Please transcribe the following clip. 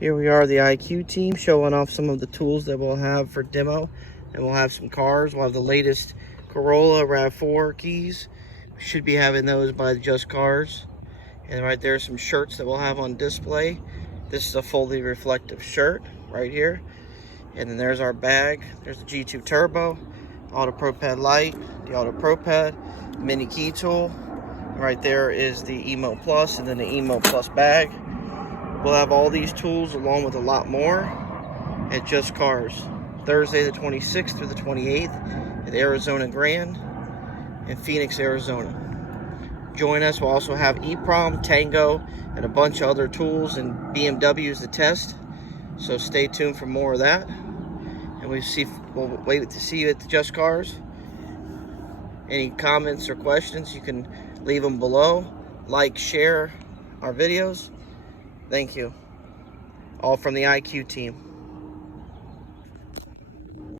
Here we are, the IQ team, showing off some of the tools that we'll have for demo. And we'll have some cars. We'll have the latest Corolla Rav4 keys. We should be having those by Just Cars. And right there are some shirts that we'll have on display. This is a fully reflective shirt right here. And then there's our bag. There's the G2 Turbo, autopropad light, the autopropad, mini key tool. And right there is the Emo Plus and then the Emo Plus bag. We'll have all these tools along with a lot more at Just Cars, Thursday the 26th through the 28th at Arizona Grand in Phoenix, Arizona. Join us. We'll also have eeprom, tango, and a bunch of other tools and BMWs to test. So stay tuned for more of that. And we'll wait to see you at the Just Cars. Any comments or questions, you can leave them below. Like, share our videos. Thank you. All from the IQ team.